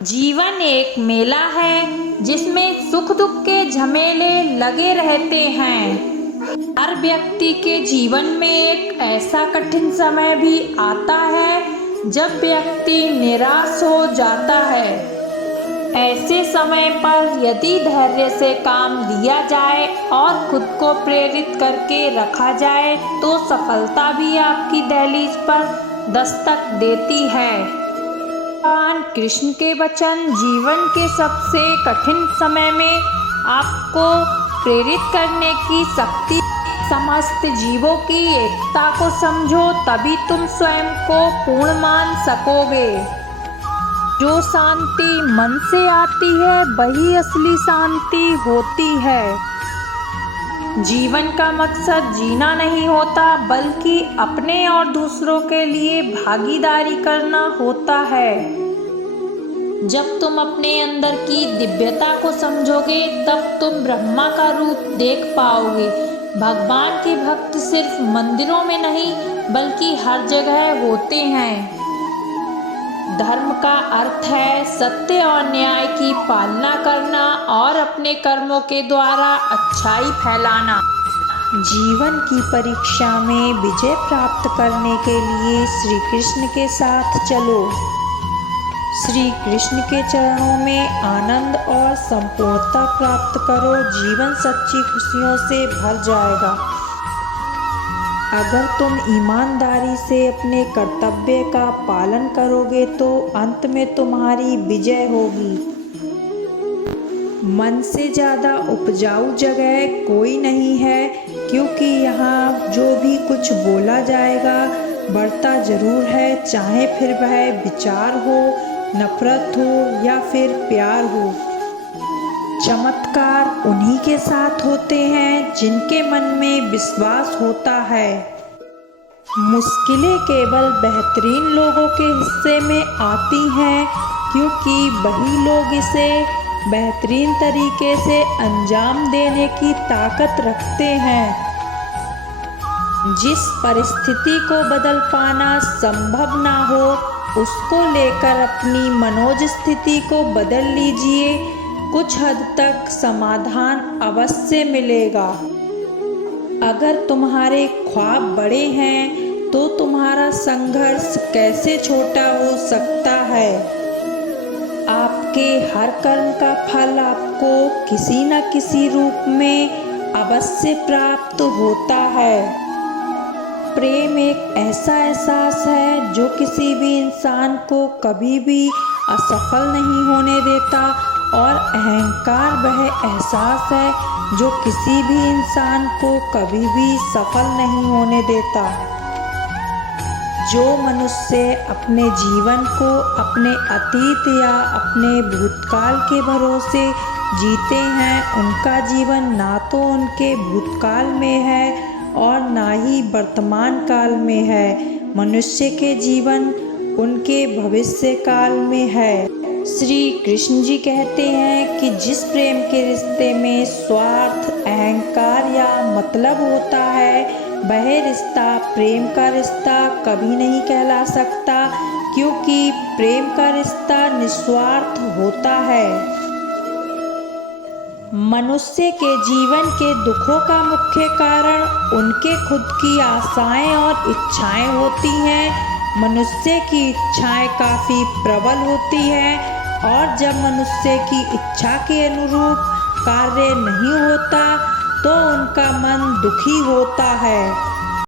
जीवन एक मेला है जिसमें सुख दुख के झमेले लगे रहते हैं। हर व्यक्ति के जीवन में एक ऐसा कठिन समय भी आता है जब व्यक्ति निराश हो जाता है। ऐसे समय पर यदि धैर्य से काम लिया जाए और खुद को प्रेरित करके रखा जाए तो सफलता भी आपकी दहलीज पर दस्तक देती है। भगवान कृष्ण के वचन जीवन के सबसे कठिन समय में आपको प्रेरित करने की शक्ति। समस्त जीवों की एकता को समझो, तभी तुम स्वयं को पूर्ण मान सकोगे। जो शांति मन से आती है वही असली शांति होती है। जीवन का मकसद जीना नहीं होता बल्कि अपने और दूसरों के लिए भागीदारी करना होता है। जब तुम अपने अंदर की दिव्यता को समझोगे तब तुम ब्रह्मा का रूप देख पाओगे। भगवान के भक्त सिर्फ मंदिरों में नहीं बल्कि हर जगह होते हैं। धर्म का अर्थ है सत्य और न्याय की पालना करना और अपने कर्मों के द्वारा अच्छाई फैलाना। जीवन की परीक्षा में विजय प्राप्त करने के लिए श्री कृष्ण के साथ चलो। श्री कृष्ण के चरणों में आनंद और संपूर्णता प्राप्त करो। जीवन सच्ची खुशियों से भर जाएगा। अगर तुम ईमानदारी से अपने कर्तव्य का पालन करोगे तो अंत में तुम्हारी विजय होगी। मन से ज़्यादा उपजाऊ जगह कोई नहीं है, क्योंकि यहाँ जो भी कुछ बोला जाएगा बढ़ता जरूर है, चाहे फिर वह विचार हो, नफरत हो या फिर प्यार हो। चमत्कार उन्हीं के साथ होते हैं जिनके मन में विश्वास होता है। मुश्किलें केवल बेहतरीन लोगों के हिस्से में आती हैं, क्योंकि वही लोग इसे बेहतरीन तरीके से अंजाम देने की ताकत रखते हैं। जिस परिस्थिति को बदल पाना संभव ना हो उसको लेकर अपनी मनोज स्थिति को बदल लीजिए। कुछ हद तक समाधान अवश्य मिलेगा। अगर तुम्हारे ख्वाब बड़े हैं तो तुम्हारा संघर्ष कैसे छोटा हो सकता है। आपके हर कर्म का फल आपको किसी न किसी रूप में अवश्य प्राप्त होता है। प्रेम एक ऐसा एहसास है जो किसी भी इंसान को कभी भी असफल नहीं होने देता, और अहंकार वह एहसास है जो किसी भी इंसान को कभी भी सफल नहीं होने देता। जो मनुष्य अपने जीवन को अपने अतीत या अपने भूतकाल के भरोसे जीते हैं उनका जीवन ना तो उनके भूतकाल में है और ना ही वर्तमान काल में है। मनुष्य के जीवन उनके भविष्य काल में है। श्री कृष्ण जी कहते हैं कि जिस प्रेम के रिश्ते में स्वार्थ, अहंकार या मतलब होता है वह रिश्ता प्रेम का रिश्ता कभी नहीं कहला सकता, क्योंकि प्रेम का रिश्ता निस्वार्थ होता है। मनुष्य के जीवन के दुखों का मुख्य कारण उनके खुद की आशाएं और इच्छाएं होती हैं। मनुष्य की इच्छाएं काफ़ी प्रबल होती हैं और जब मनुष्य की इच्छा के अनुरूप कार्य नहीं होता तो उनका मन दुखी होता है।